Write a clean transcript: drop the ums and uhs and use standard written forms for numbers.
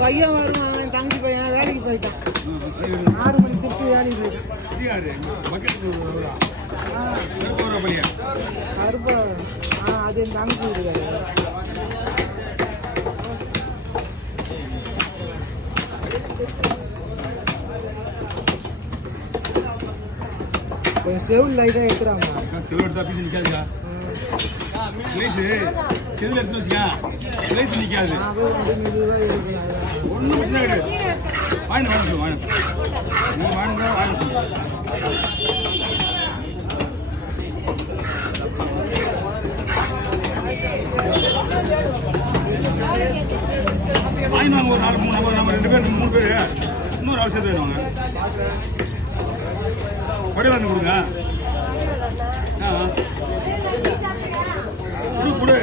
பையன் வருவான் என் தங்கச்சி பையன் வேலைக்கு போயிட்டான் 6 மணிக்கு திருப்பி வேலைக்கு போயிட்டான் கருப்பா அது என் தங்கச்சி வீடு கொஞ்சம் செவில் லைட்டாக எடுத்துறாங்க செவில் எடுத்தா பீஸ் நிற்காதுங்க செவில் எடுத்து வச்சுக்கா ஸ்லைஸ் நிற்காது ஒன்றும் பிரச்சனை கிடையாது வாங்கிட்டு வாங்க நீங்கள் வாங்க ஒரு 4 3 நம்ம 2 பேர் 3 பேர் இன்னொரு அவசியம் வேணுவாங்க வடையில் வந்து கொடுங்க கொடு